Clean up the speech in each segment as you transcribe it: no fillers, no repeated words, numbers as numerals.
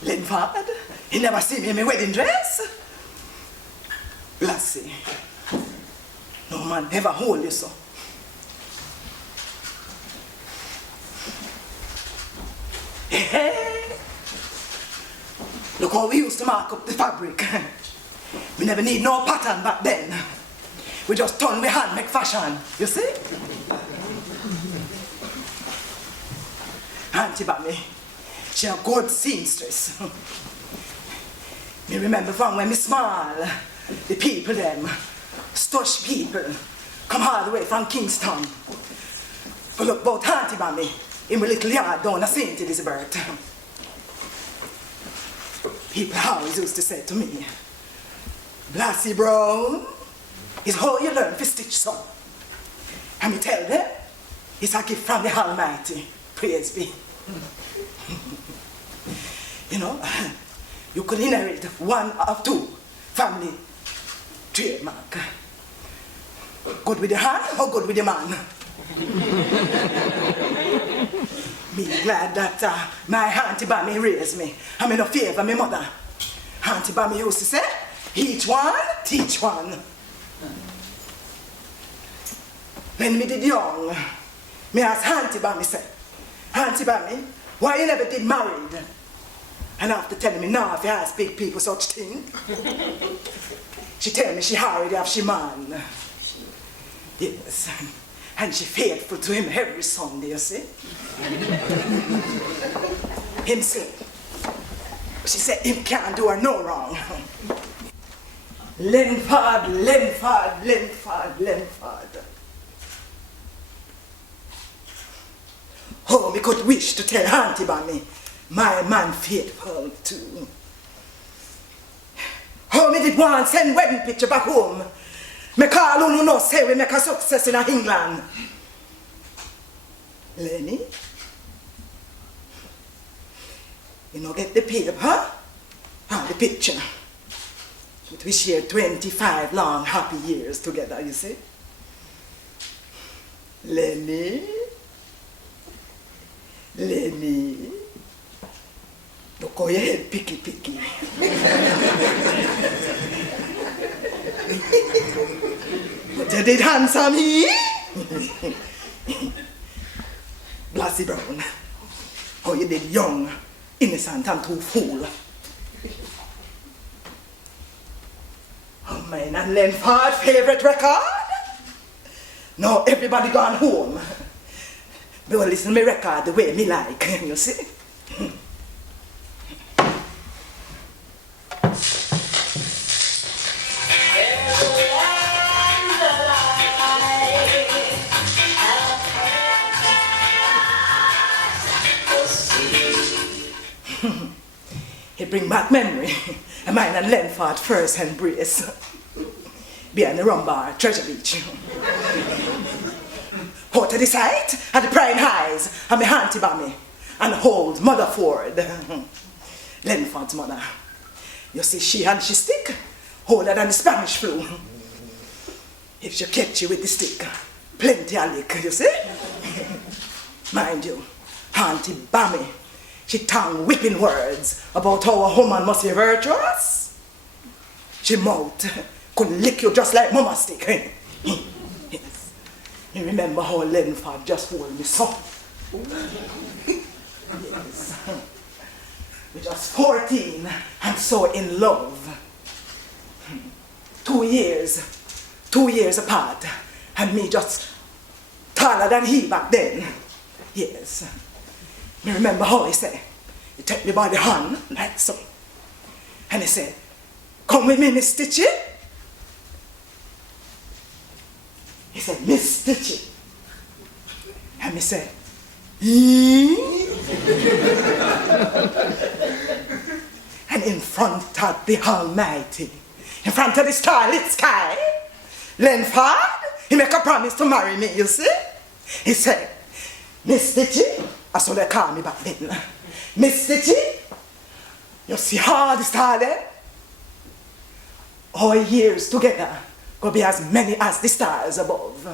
Linford, he never see me in my wedding dress. Lassie, no man ever hold you so. Hey, look how we used to mark up the fabric. We never need no pattern back then. We just turn we hand make fashion, you see? Auntie Bammy, she a good seamstress. Me remember from when me small, the people them, Stush people, come all the way from Kingston. But look about Auntie Bammy in my little yard down at St. Elizabeth. People always used to say to me, Blassie Brown, is how you learn to stitch so. And me tell them, it's a gift from the Almighty. Praise be. You know, you could inherit one of two family trademark. Good with the hand or good with the man? Me glad that my Auntie Bammy raised me. I'm in a favor of my mother. Auntie Bammy used to say, each one, teach one. When me did young, me asked Auntie Bammy, say, Auntie Bammy, why you never did married? And after telling me, now if you ask big people such thing, she tell me she already have she man. Yes, and she faithful to him every Sunday, you see. Him say, she said him can't do her no wrong. Linford, Linford, Linford, Linford. Oh, we could wish to tell Auntie Bammy, my man faithful too. Oh, me did want send wedding picture back home. Me call who no say we make a success in England. Lenny, you know get the paper, huh? And the picture. But we share 25 long happy years together, you see. Lenny. Lenny, look how your head picky. But you did answer me. Blassie Brown, how you did young, innocent and too fool. Oh man, and Linford favorite record? Now everybody gone home. But listen to my record the way me like, you see? It bring back memory. And mine and Linford first embrace. Behind the rum bar, Treasure Beach. Out of the sight, at the prying eyes, and my Auntie Bammy, and hold Mother Ford, Linford's mother. You see, she and she stick, older than the Spanish flu. If she catch you with the stick, plenty of lick, you see? Mind you, Auntie Bammy, she tongue whipping words about how a woman must be virtuous. She mouth could lick you just like Mama stick. Yes. You remember how Linford just hold me so? Yes. We're just 14 and so in love. 2 years apart, and me just taller than he back then. Yes. Me remember how he said, he took me by the hand like so. And he said, come with me, Miss Stitchy. He said, Miss Stitchy. And me said, and in front of the Almighty, in front of the starlit sky, Linford, he make a promise to marry me, you see? He said, Miss Stitchy, that's what they call me back then. Miss Stitchy, you see hardest harder. Our years together will be as many as the stars above.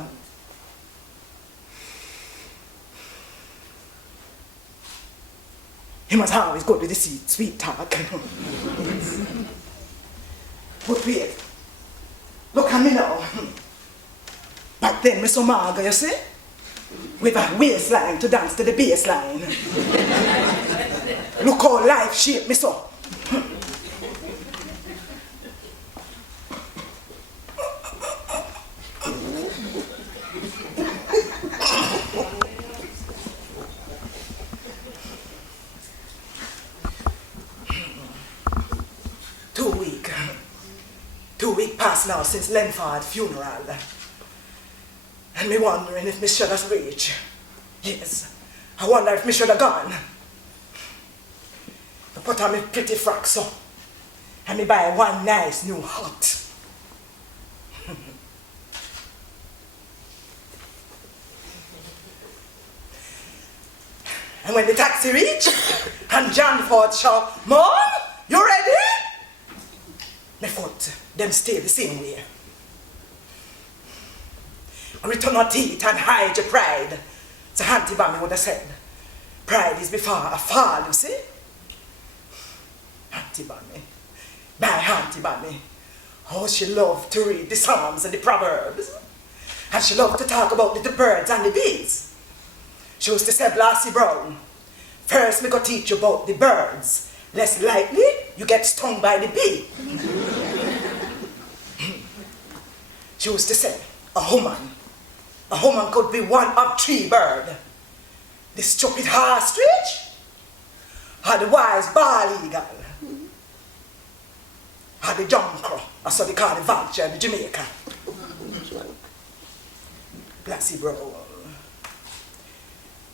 He must always go to the sweet talk. But wait, look at me now. Back then, me so mager, you see? With a waistline to dance to the baseline. Look how life shaped me so. 2 weeks past now since Lenford's funeral. And me wondering if me should have reached. Yes, I wonder if me should have gone. I put on me pretty frock so. And me buy one nice new hat. And when the taxi reached, and John Ford shout, "Mom, you ready?" My foot, them stay the same way. Return our teeth and hide your pride. So Auntie Bammy would have said, pride is before a fall, you see? Auntie Bammy, my Auntie Bammy, oh, she loved to read the Psalms and the Proverbs. And she loved to talk about the birds and the bees. She used to say, Blassie Brown, first we go teach you about the birds. Less likely you get stung by the bee. She used to say, a woman could be one of 3 birds. The stupid ostrich, or the wise bald eagle, or the junk crow, or so they call the vulture in Jamaica. Blassie Brown.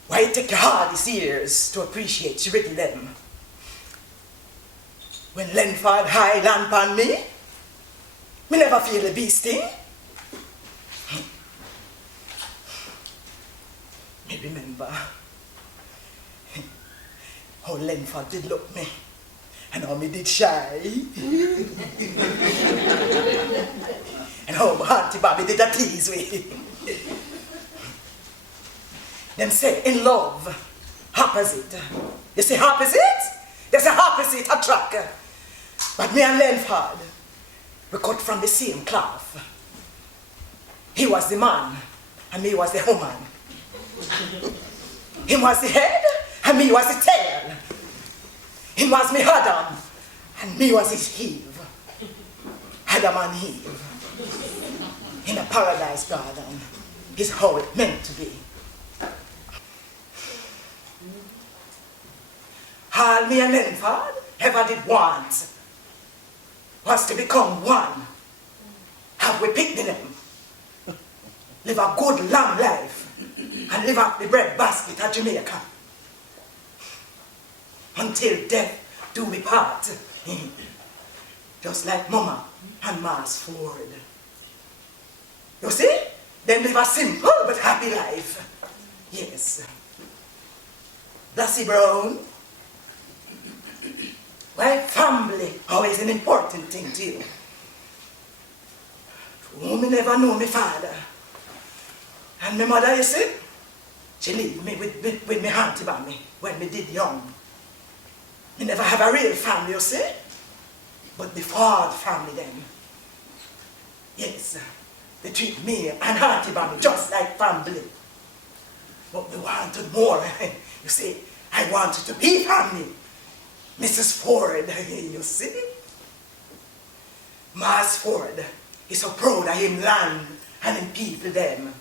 Why it take you all these years to appreciate she written them? When Lenford high land upon me never feel the bee sting. Me remember how Lenford did look me and how me did shy. And how my Auntie Bobby did a tease me. Them say in love, opposite. You say opposite? You say opposite attract. But me and Lenford, we cut from the same cloth. He was the man, and me was the woman. He was the head, and me was the tail. He was me Adam, and me was his Eve. Adam and Eve. In a paradise garden is how it meant to be. All me and Lenford ever did want was to become one. Have we picked them? Live a good long life and live up the bread basket at Jamaica. Until death do we part. Just like Mama and Mars Ford. You see? Them live a simple but happy life. Yes. Blassie Brown. Why family always an important thing to you? Me never know my father. And my mother, you see, she lived me with my Auntie Bammy when me did young. Me never have a real family, you see. But the Ford family then. Yes, they treat me and Auntie Bammy just like family. But we wanted more. You see, I wanted to be family. Mrs. Ford, you see? Mars Ford is so proud of him land and him people them.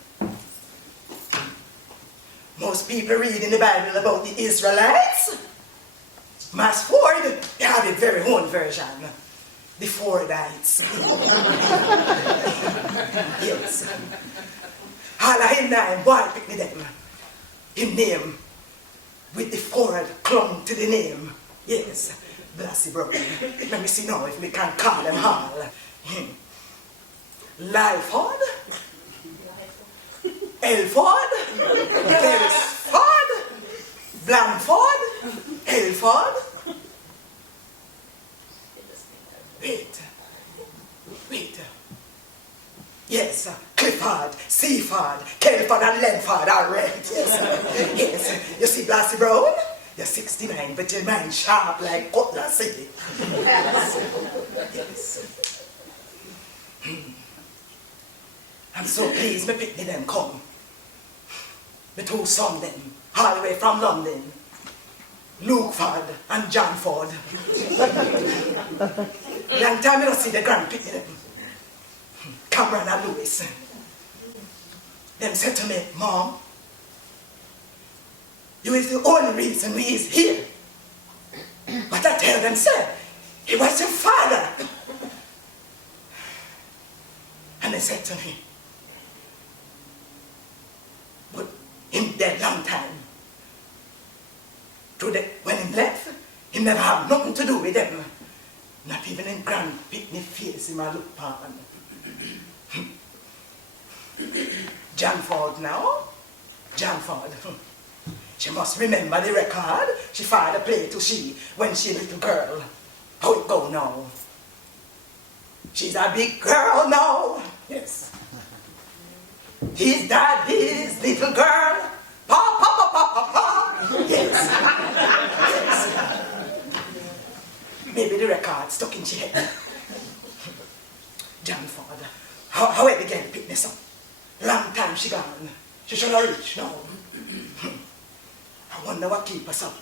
Most people read in the Bible about the Israelites. Mars Ford, they have a very own version. The Fordites. Yes. All of him name, boy pick me them. Him name with the Ford clung to the name. Yes, Blassie Brown. Let me see now if we can call them all. Lyford, Elford, Beresford, Blandford, Halford. Wait. Yes, Clifford, Seaford, Kelford and Lenford, all right, yes. Yes, you see Blassie Brown? You're 69, but your mind sharp like Cutlass City. Yes. I'm so pleased my picnic them come. My two sons them, all the way from London. Luke Ford and John Ford. Long time I don't see the grand picnic them. Cameron and Lewis. Them said to me, Mom, you is the only reason we is here. But I tell them, sir, he was your father. And they said to me, but him dead long time. When he left, he never had nothing to do with them. Not even in grand picnic face in my look upon. John Ford now? John Ford. She must remember the record she father played to she when she little girl. How it go now? She's a big girl now. Yes. His daddy's little girl. Pa, pa, pa, pa, pa, pa. Yes. Yes. Maybe the record stuck in your head. John Ford. How it began to pick this up? Long time she gone. She should have reached now. I wonder what keep us up.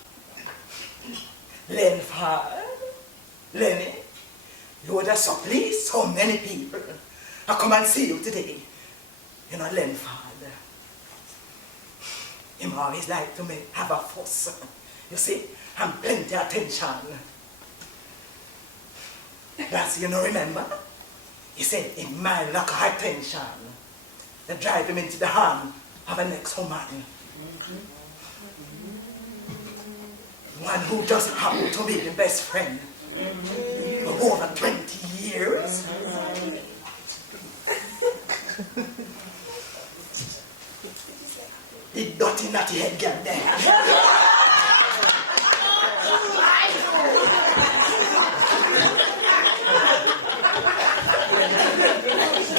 Lenford, Lenny, you would have so pleased so many people. I come and see you today. You know, Lenford. Him always like to have a fuss. You see, and plenty of attention. That's, you know, remember? He said, in my lack of attention, they drive him into the hand of an ex-woman. One who just happened to be the best friend for over 20 years. The dirty, naughty head girl there.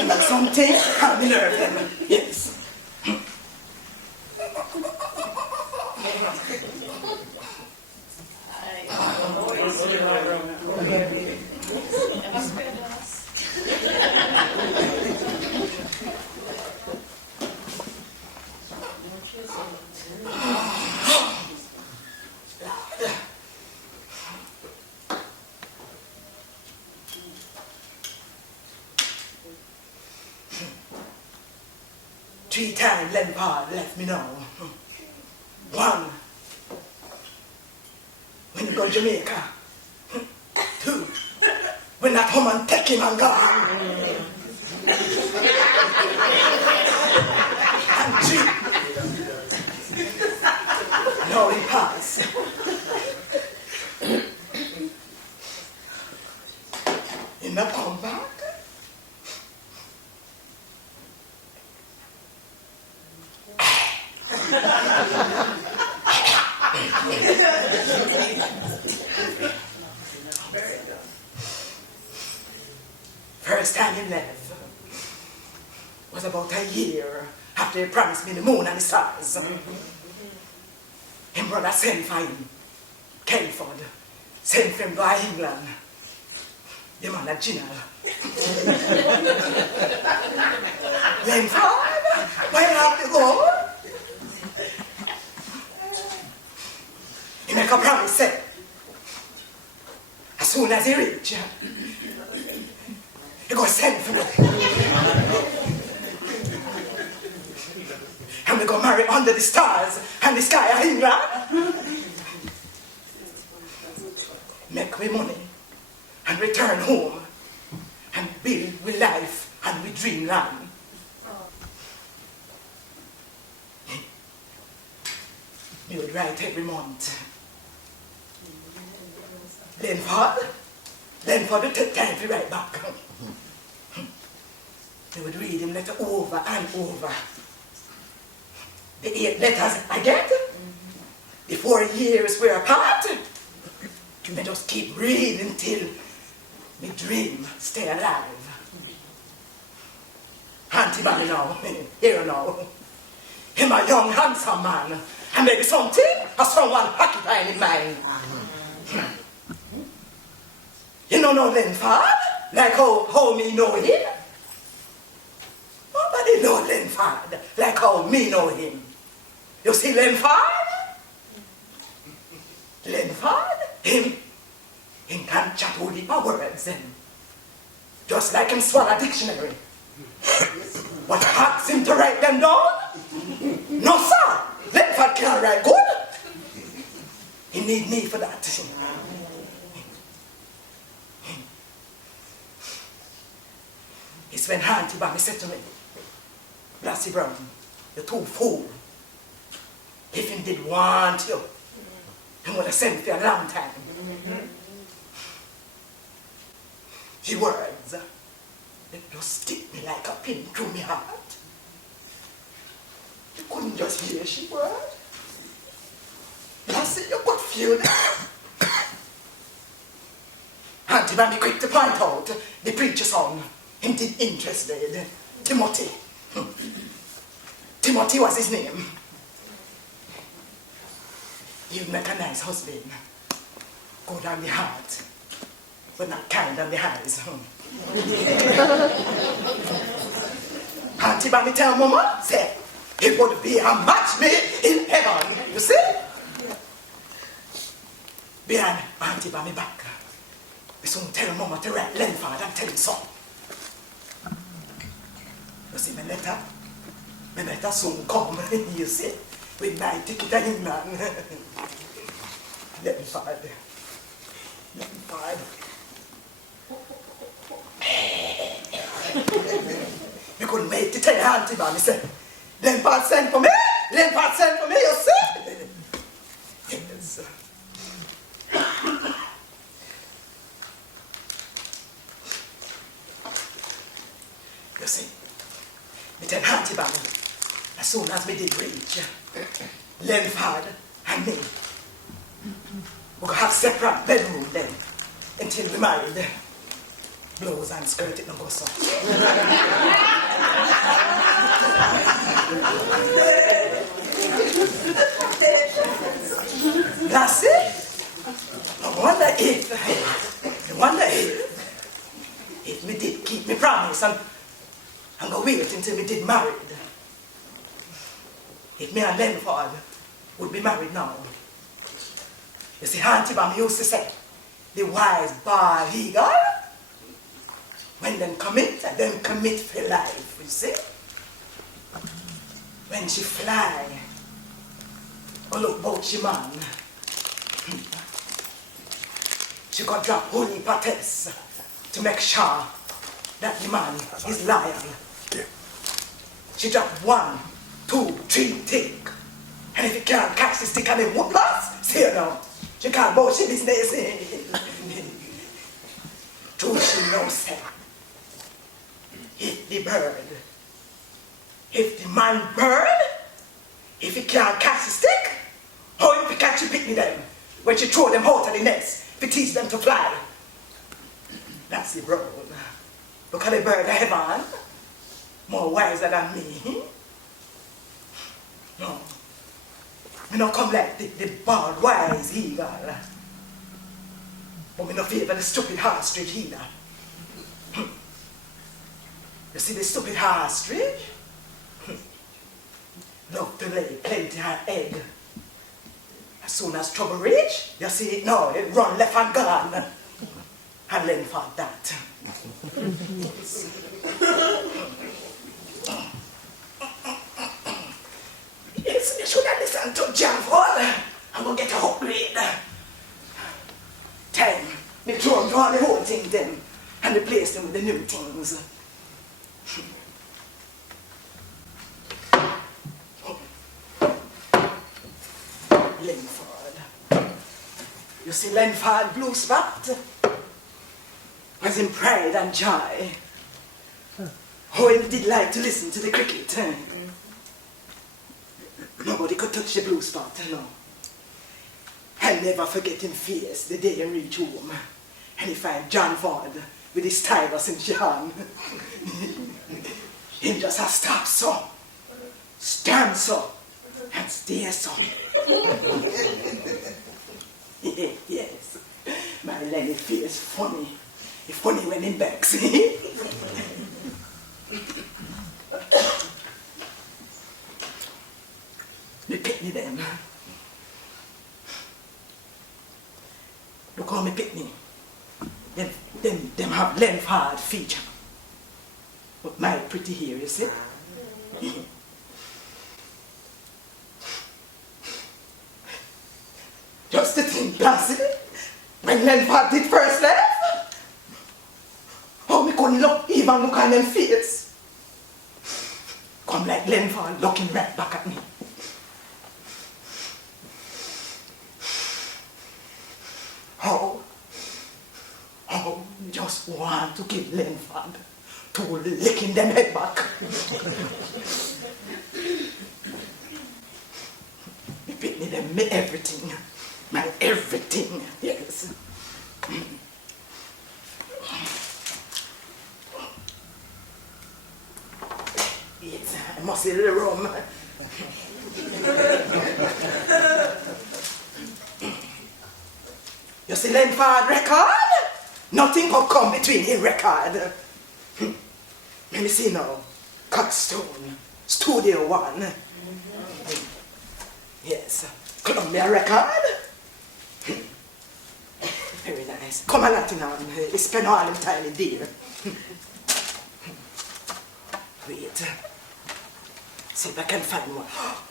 Like something, have me nerve. Yes. Three times Lenford left me now. One, when you go to Jamaica. Two, when that woman take him and gone. And three, now he passed. He not come back. First time he left was about a year after he promised me the moon and the stars. Him brother sent for him, Kelford, sent for him to England. The man at General. Lenford, where you have to go? He make a promise, say, as soon as he reach, he go send for me. And we go marry under the stars and the sky of England. Make we money and return home and build with life and with dreamland. We would write every month. Lenford would take time to write back. They would read him letter over and over. The 8 letters I get, The 4 years we're apart, you may just keep reading till me dream stay alive. Auntie Mammy now, here now. Him a young handsome man, and maybe something or someone occupying in mind. You don't know Linford, like how me know him? Nobody know Linford, like how me know him. You see Linford? Linford, him can chat all the words then. Just like him swallow a dictionary. What asks him to write them down? No sir, Linford can't write good. He need me for that. It's when Auntie Bobby said to me, Blassie Brown, you're too fool. If he did want you, he would have sent you a long time. The words, they just stick me like a pin through my heart. You couldn't just hear she word. Blassie, you could feel that. Auntie Bobby quick to point out the preacher's son. Him did interested. Timothy. Timothy was his name. He'd make a nice husband. Good on the heart, but not kind on the eyes. Auntie Bobby tell Mama, say, it would be a match made in heaven. You see? Behind Auntie Bobby back, we soon tell Mama to write Linford and tell him so. You see, my letter soon come, you see, with my ticket in man. Linford. You couldn't wait to tell Auntie Bobby, say, Linford sent for me, Linford sent for me, you see? Yes. You see, me tell Auntie Bobby, as soon as we did reach Linford and me, we could have separate bedroom then until we married. Blouse and skirt, it don't go so. That's it. I wonder if me did keep me promise and go wait until we did married. If me and Linford would be married now. You see, Auntie Bam used to say, the wise bald eagle, when them commit for life, you see? When she fly, or look about she man, she got drop holy pates to make sure that the man is loyal. Yeah. She drop 1, 2, 3 tick. And if you can't catch the stick and the wood loss, see you now. She can't bullshit business. True, she knows say. If the bird, if the man bird, if he can't catch the stick, how if he catch the picnic them, when she throw them out of the nest, if he teach them to fly. That's the bird. Because the bird of heaven, more wiser than me. No. Me not come like the bald wise eagle. But me not favor the stupid ostrich either. You see the stupid ostrich? Love to lay plenty of egg. As soon as trouble reach, you see it now, it run left and gone. And then for that. Yes, you should have listened to Javon. I'm going to get a upgrade. 10. Me throw all the whole thing then and replace them with the new things. Linford. You see Linford blue spot? Was in pride and joy. Oh, he did like to listen to the cricket. Nobody could touch the blue spot, no. I never forget him face the day he reach home. And he find John Ford with his tigers in his hand. Him just a stop so, stand so, and stay so. Yes, my Lenny face funny. He funny when he begs. Me pitney them. Look how me pitney. Them have length hard feature. But my pretty hair, you see? Just to think, Lassie, when Lenford did first left, how me couldn't even look on them face. Come like Lenford looking right back at me. How just want to give Lenford to licking them head back. Me pitney them, me everything. My everything, yes. Yes, I must see the room. You see Lenford record? Nothing could come between his record. Let me see now. Cutstone, Studio One. Yes, Columbia record. Very nice. Come on, Latinum. He spent all his time in there. Wait. See if I can find one.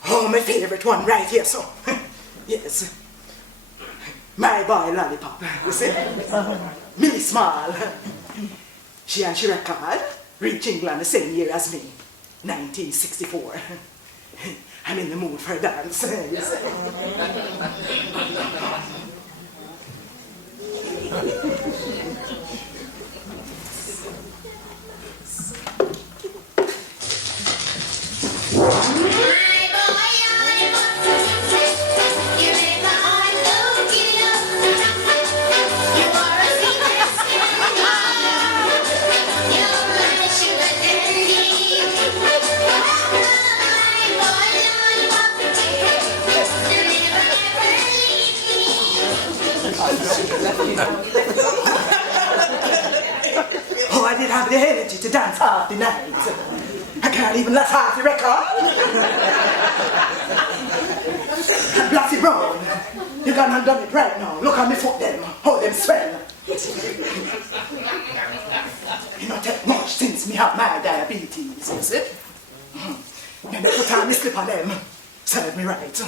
Oh, my favorite one right here, so. Yes. My boy Lollipop. You see? Millie Small. She and she record reached England the same year as me. 1964. I'm in the mood for a dance. You see? Oh, I did have the energy to dance half the night. I can't even let half the record. Blassie Brown, you gone and done it right now. Look at me foot them, how them swell. You know, take much since me have my diabetes, you see? And they put on the slip on them, serve me right.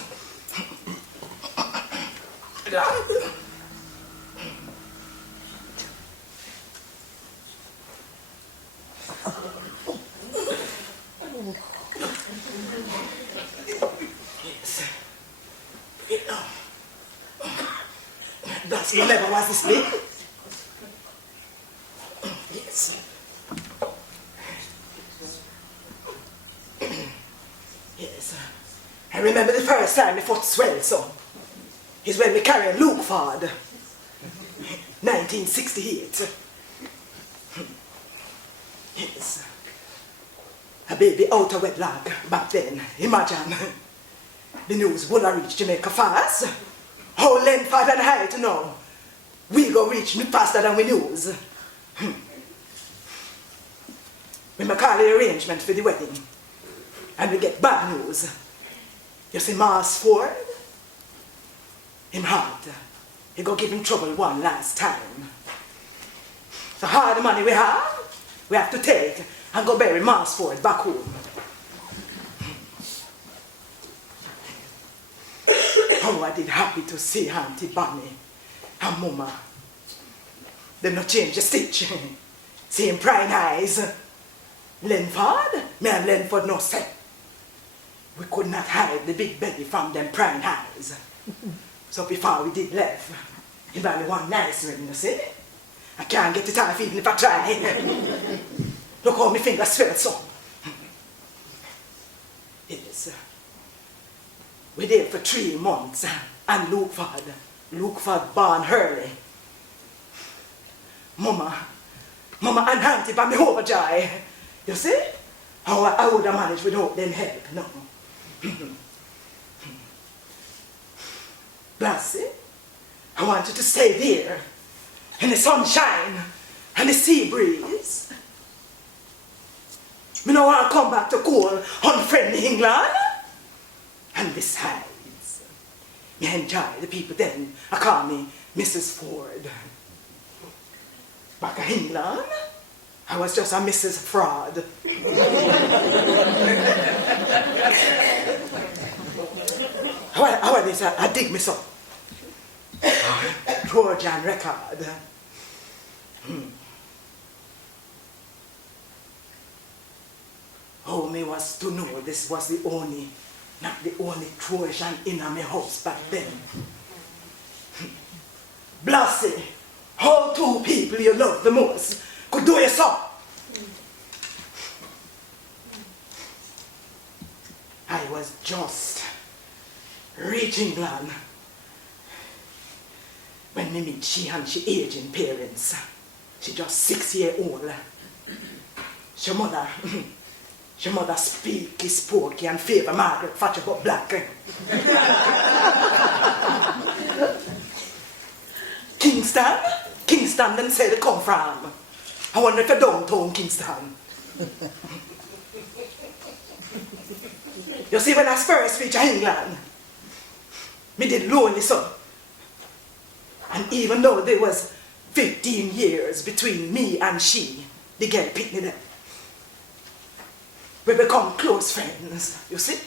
Yes. You know, that's you never was this big. Yes. Yes. I remember the first time my foot swelled so. Is when we carried Luke Ford. 1968. Yes. A baby out of wedlock back then. Imagine. The news would have reached Jamaica fast. How Lenford and I to know. We go reach faster than we news. We make all the arrangement for the wedding. And we get bad news. You see Mars Ford? Him hard. He go give him trouble one last time. So all the money we have to take and go bury Mars Ford back home. Oh, I did happy to see Auntie Bonnie and Mama. Them not change the stitch. See him prying eyes. Lenford? Me and Lenford no say. We could not hide the big belly from them prying eyes. So before we did left, he bought me one nice ring, you see? I can't get it off even if I try. Look how my fingers swell so. Yes. We there for 3 months and Luke Ford look for Barn Hurley. Mama and Auntie by me overjoy. You see? How I would have managed without them help, no. Blassie, I want you to stay there in the sunshine and the sea breeze. Me no want to come back to cold, unfriendly England. And besides, me enjoy the people then. I call me Mrs. Ford. Back in England, I was just a Mrs. Fraud. How are this? I dig me so. Trojan record. How me was to know this was not the only Trojan in my house back then. Blassie, how two people you love the most could do it so. I was just reaching England when me meet she and she aging parents. She just 6 years old. She mother speaky, spooky and favor Margaret Thatcher but black. Kingston them say they come from. I wonder if they're downtown Kingston. You see, when I first reached England, me did lonely so. And even though there was 15 years between me and she, the girl picked me there. We become close friends, you see?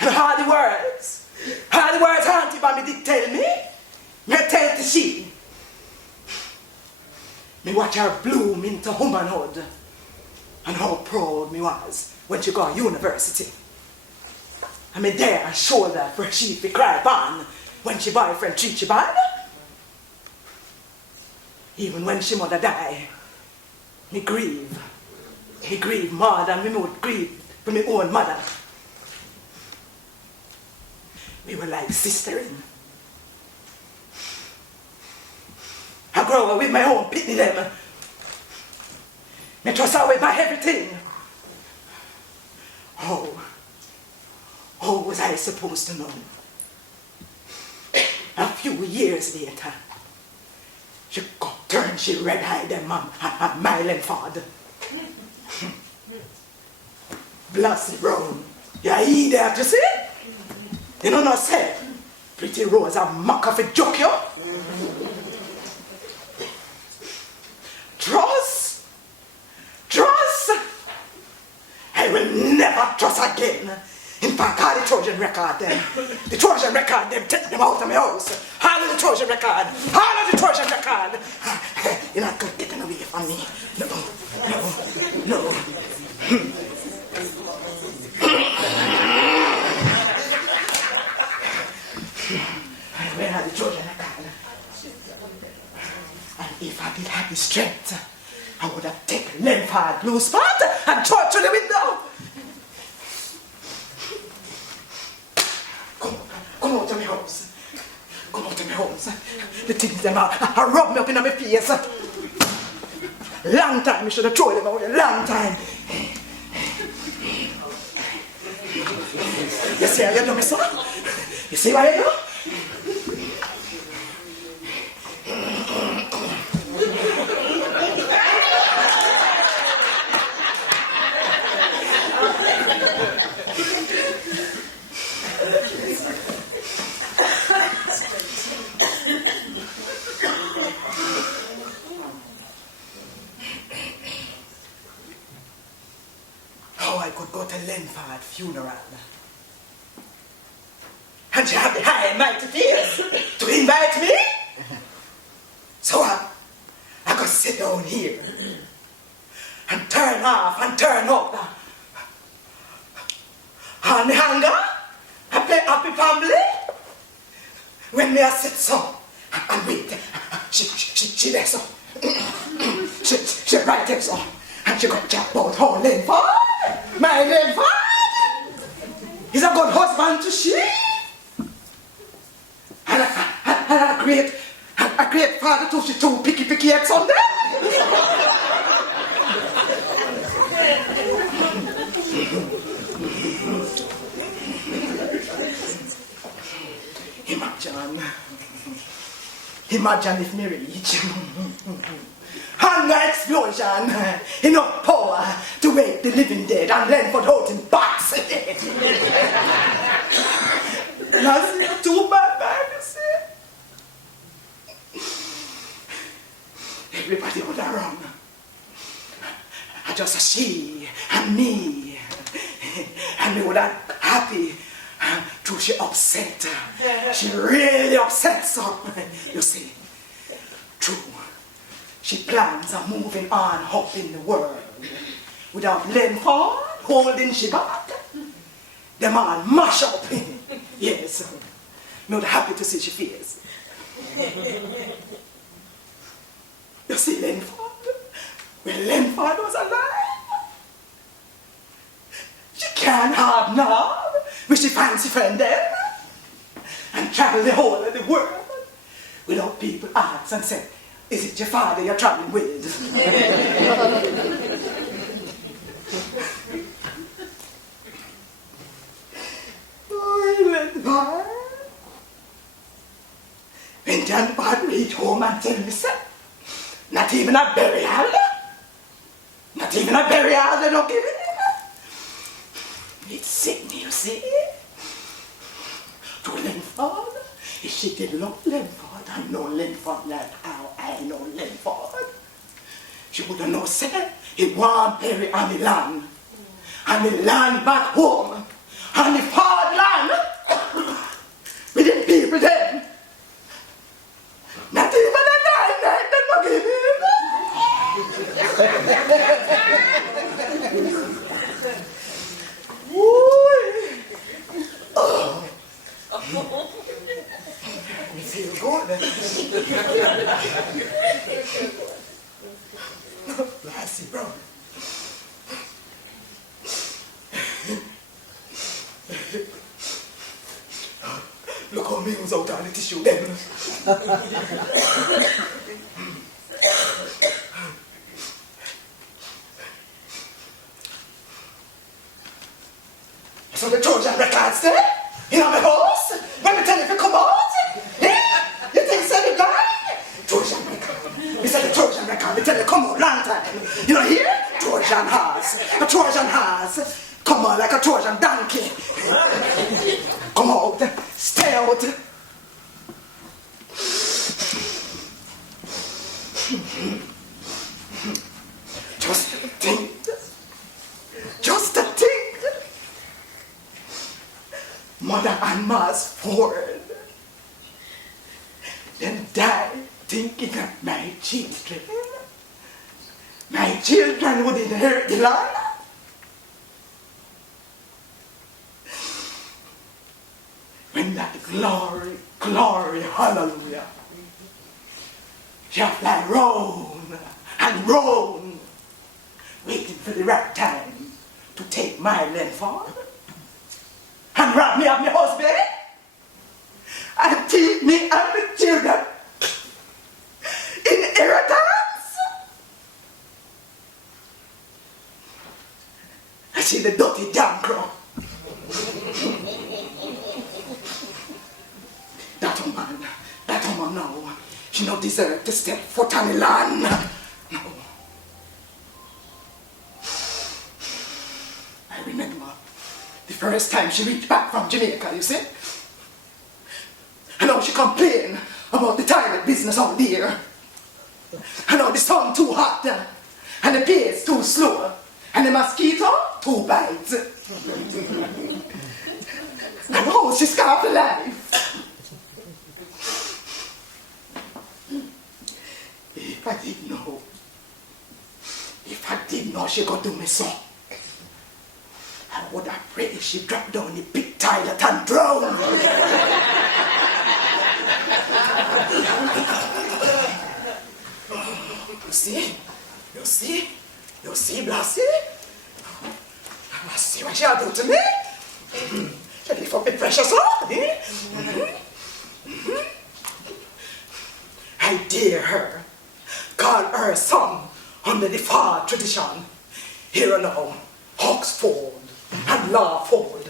And all the words Auntie Bambi did tell me tell to she. Me watch her bloom into womanhood and how proud me was when she got university. And me there and shoulder for she to cry upon when she boyfriend treat she bad. Even when she mother die, me grieve. Me grieve more than me would grieve for my own mother. We were like sistering. I grew up with my own pity them. Me trust her with my everything. How was I supposed to know? A few years later, she got turned, she red-eyed them at Mylan Ford. Blassie Brown, you hear that, you see? You know what I said? Pretty Rose a mock of a joke, you? Trust? I will never trust again. In fact, all the Trojan record them, take them out of my house. All of the Trojan record. You're not going to get them away from me. No. Where are the Trojan record? And if I did have the strength, I would have taken Lenford blue spot and thrown it through the window. Come out of my house. The things them are rub me up in my face. Long time, I should have thrown them away. Long time. You see how you do me, son? You see what I do? Lenford funeral. And you have the high and mighty fears to invite me? So I could sit down here and turn off and turn up on the hanger and play Happy Family when me I sit so and wait. She there so. she right there so. And she got chat about her Lenford. My Lenford is a good husband to she. And I a great father to she two picky at Sunday. Imagine if me reach hunger explosion, enough power to wake the living dead and Lenford out in box. That's not too bad, you see. Everybody would have run. Just she and me. And we would have happy. True, she upset. She really upset something. You see, true. She plans on moving on up in the world without Lenford holding she back. The man mash up. Yes. Not happy to see she fears. You see, Lenford? When Lenford was alive, she can't have now. With she fancy friend them and travel the whole of the world without people ask and say, is it your father you're traveling with? Oh, Lenford. When Lenford reach home and tell me, sir, not even a burial. Not even a burial they don't give him. It's sick, you see. To Lenford, if she did love Lenford, I know Lenford like how I know Lenford. She would have known, said, he want bury on the land. And the land back home. And the hard land. With the people then. Not even a dime that they don't give him. Oh. We feel good. Lassie, bro. Look how me was out on the tissue then. So the Trojan records there, in my house, when we tell you to come out, yeah? You think so the guy? Trojan record. We said the Trojan record, we tell you come out long time. You know here? Trojan horse. A Trojan horse. Come on like a Trojan donkey. Come out, stay out. Just think. Just a think. Mother and Ma's Ford. Then die thinking of my children. My children would inherit the land. When that glory, hallelujah, shall fly round and round, waiting for the right time to take my Lenford and rob me of my husband and take me and the children inheritance. I see the dirty damn crow. That woman now, she not deserve to step foot on the land. No. I remember the first time she reached back from Jamaica, you see? And now she complained about the toilet business out there. And now the sun too hot, and the pace too slow, and the mosquito too bites. And how she scarred for life. If I did know she could do me so, I would have prayed she dropped down the big toilet and drowned. You see, Blassie? I see what she had done to me. She lift up the precious heart, eh? dare her. Call her son under the far tradition. Here and now, Oxford and Lawford.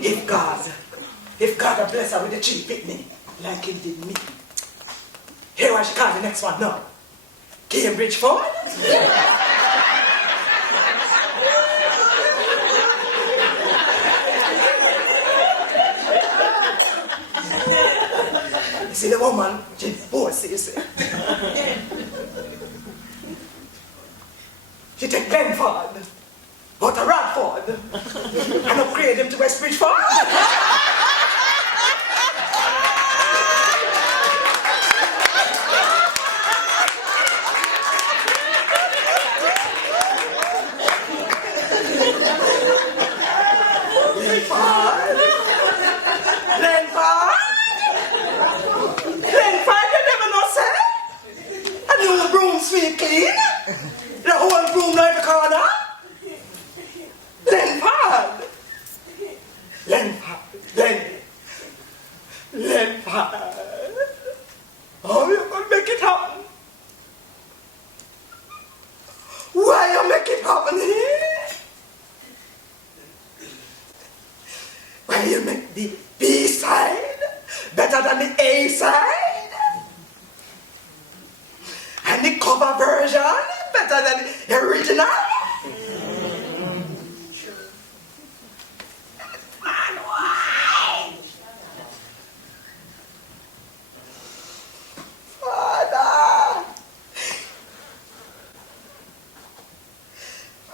If God had blessed her with a cheap picnic, like he did me. Here what she call the next one now. Cambridge Ford? You see the woman, she's bossy, you see. She take Benford, out of Radford, and upgrade him to Westbridge Ford. Sweet clean, the whole room like the corner. Lenford. How you gonna make it happen? Why you make it happen here? Why you make the B side better than the A side? And the cover version better than the original? Man, why?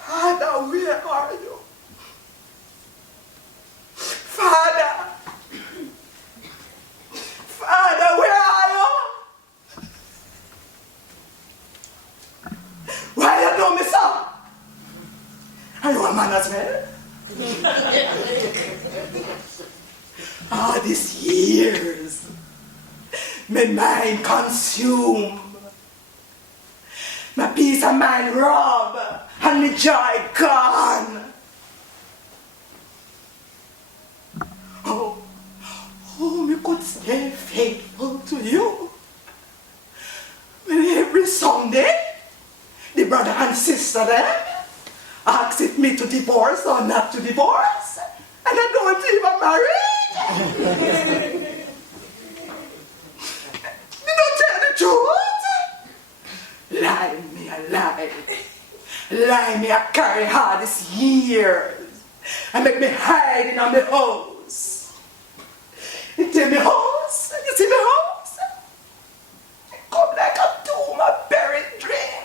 Father, where are you? Father, where are you? Why you know me, sir? Are you a man as well? All these years, my mind consumed, my peace of mind robbed, and my joy gone. Oh, me could stay faithful to you. When every Sunday, the brother and sister there ask if me to divorce or not to divorce, and I don't even married. You don't tell the truth. Lie me a lie. Lie me a carry hard these years and make me hide in the house. You tell me house? You see me house? It come like a tomb of buried dream.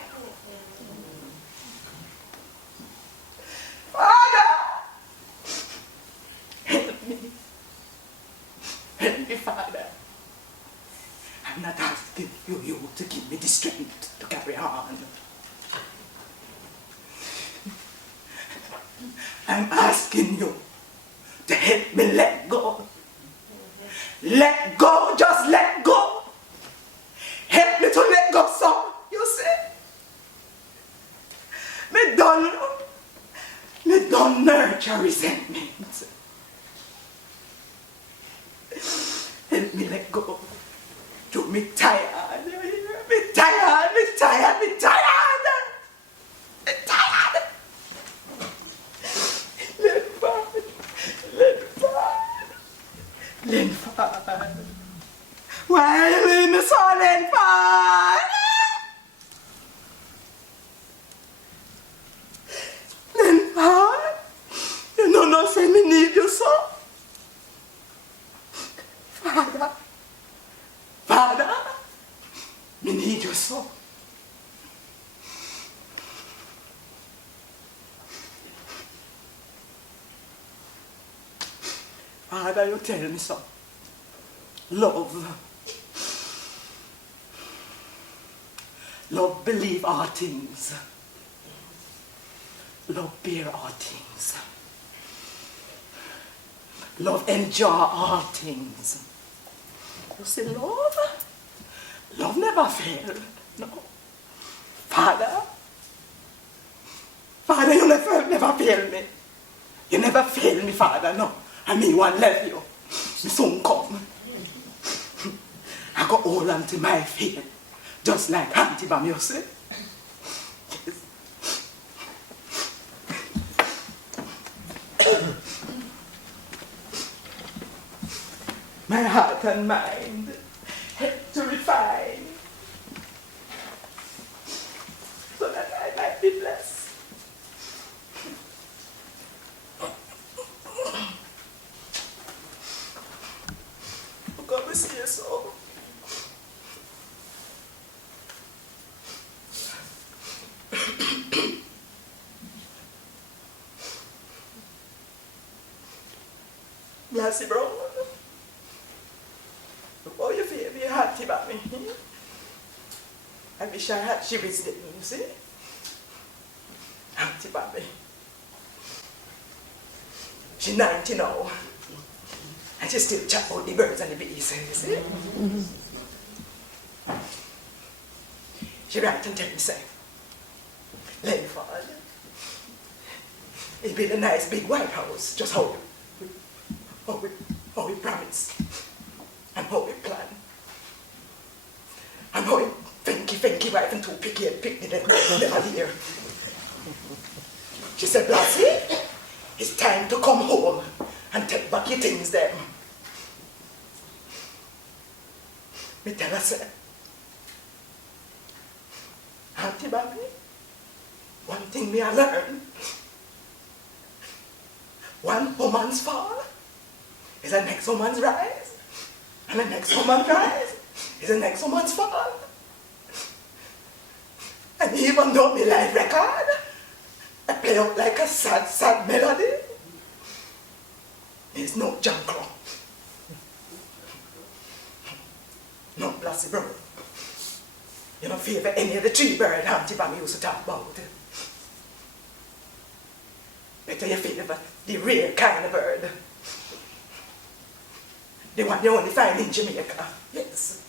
Father, help me. Help me, Father. I'm not asking you to give me the strength to carry on. I'm asking you to help me let go. Let go, just let go. Help me to let go, son. You see? Me don't nurture resentment. Help me let go. Do me tired. Me tired. Lenford. Why you leave me so, Lenford? Lenford, you know no say me need you so. Father, me need you so. Father, you tell me so. Love believe all things. Love bear all things. Love endure all things. You see, love never fail. No. Father, you never fail me. You never fail me, Father, no. I mean, one left you. Me soon come. I got hold onto my feet, just like Auntie Bam, you see. My heart and mind help to refine, so that I might be blessed. God will see you so. Lassie Brown, before you feel your heart about me, I wish I had she visited me, you see? Auntie Bobby. She's 90 now. And she still chat about the birds and the bees, you see? She write and tell me, say, Lenford, it built a nice big White House, just how we promise, and how we plan, and how we finky wife and too picky and pick the here. She said, Lassie, it's time to come home and take back your things then. Me tell her, say, Auntie Bobby, one thing me I learned, one woman's fall is the next woman's rise, and the next woman's rise is the next woman's fall. And even though my life record, I play out like a sad, sad melody, there's no janklo, no Lassie Brown. You don't favor any of the tree bird Auntie Bam used to talk about. Better you favor the rare kind of bird. The one you only find in Jamaica. Yes.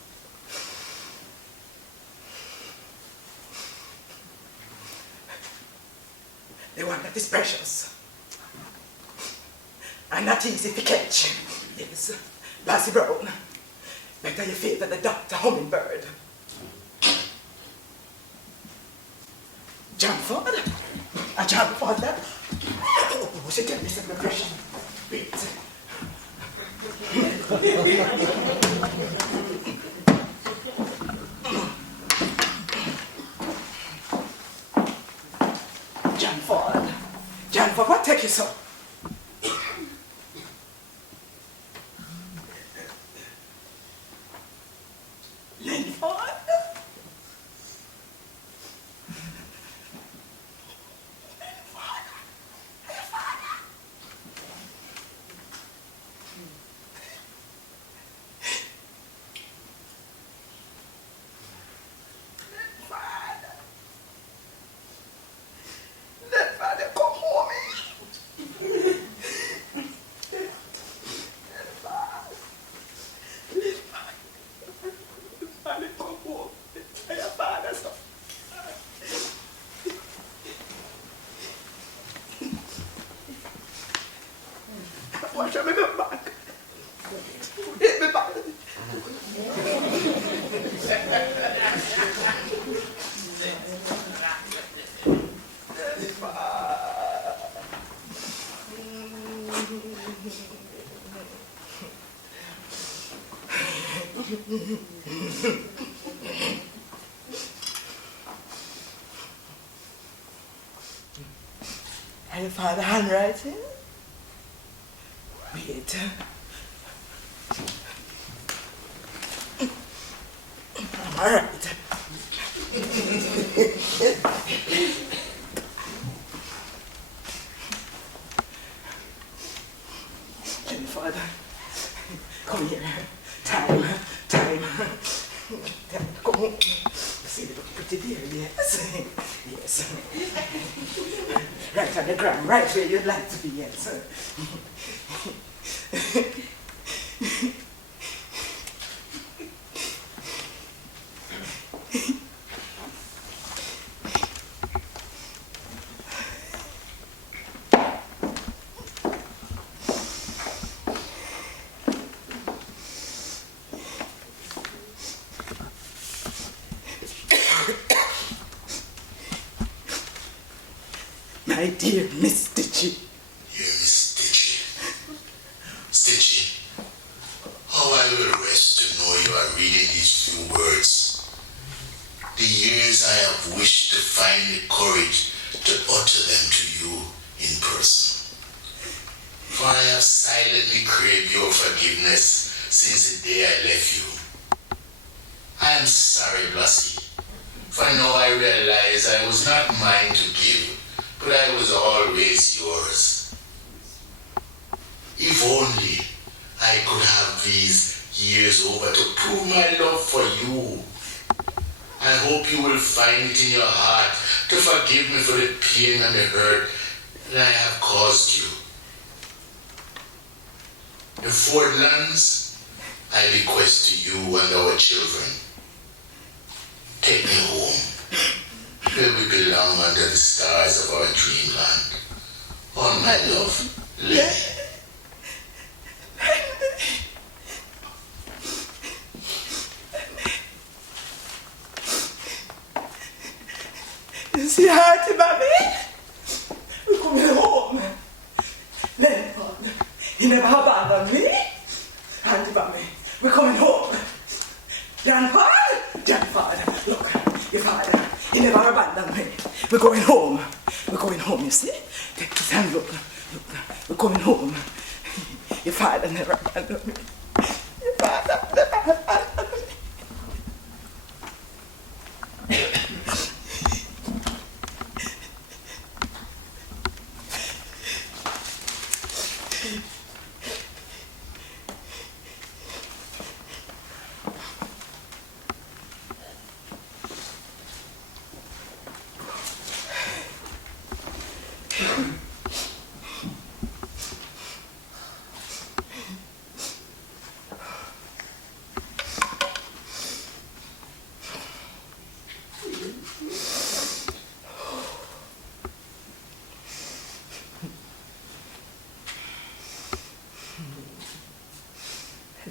The one that is precious. And not easy to catch. Yes. Lassie Brown. Better you favor the Dr. Hummingbird. Jamford? A Jamford that? Oh, she tell me some pressure. Wait. Jamford, what take you so? Lenford? Watch out, me go back. Hit me back. Are you father handwriting? Wait. I'm all right. Father, come here. Time. Come home. See the pretty dear, yes. Yes. Right on the ground, right where you'd like to be, yes. my dear Miss Stitchy. Dear Miss Stitchy. Stitchy, how I will rest to know you are reading these few words. The years I have wished to find the courage to utter them to you in person. For I have silently craved your forgiveness since the day I left you. I am sorry, Blasi, for now I realize I was not mine to give, but I was always yours. If only I could have these years over to prove my love for you. I hope you will find it in your heart to forgive me for the pain and the hurt that I have caused you. The Fordlands, I bequest to you and our children. Take me home, where we belong under the stars of our dreamland. On my love, live. You see, Auntie Bobby? We're coming home. Leonard, you never abandoned me. Auntie Bobby, we're coming home. Grandfather, look, your father, he never abandoned me. We're going home. We're going home, you see? Take his hand, look, we're coming home. Your father never abandoned me. Your father never abandoned me.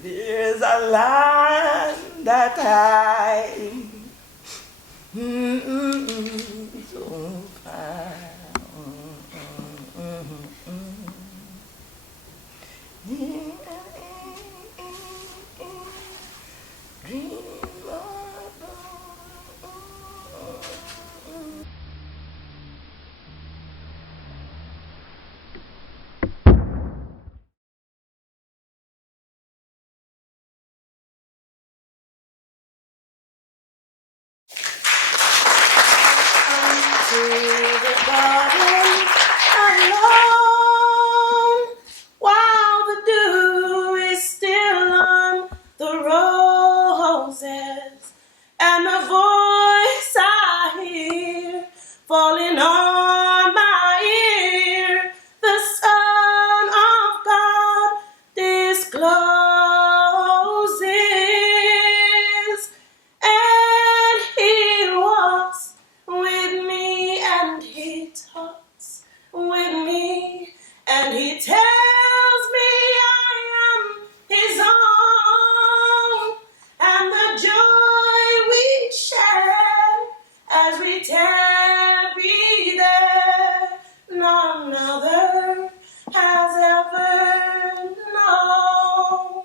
There's a land that I so far. Dream to the garden alone while the dew is still on the roses, and the voice I hear falling on my ear, the Son of God discloses, and He walks with me, and He talks with me, and He tells me I am His own, and the joy we share as we tarry there, none other has ever known.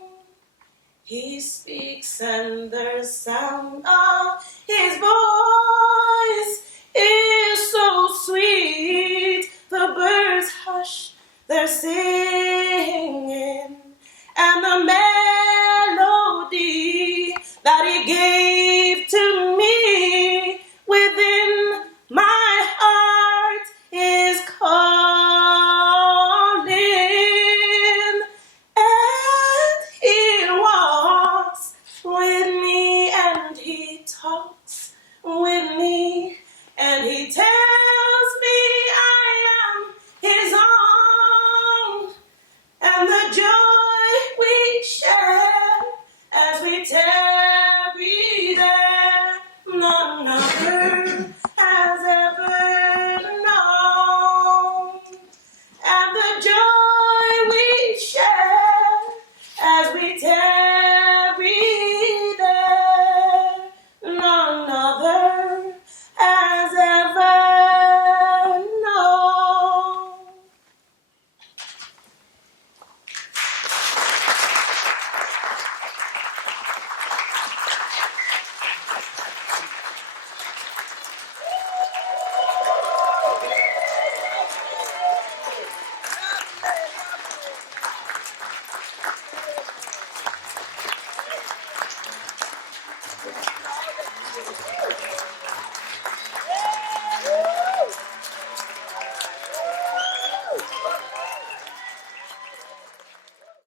He speaks, and the sound of His voice is so sweet. The birds hush their singing, and the melody that He gave to me within my heart is calling, and He walks with me, and He talks with me, and He tells me I am His own, Thank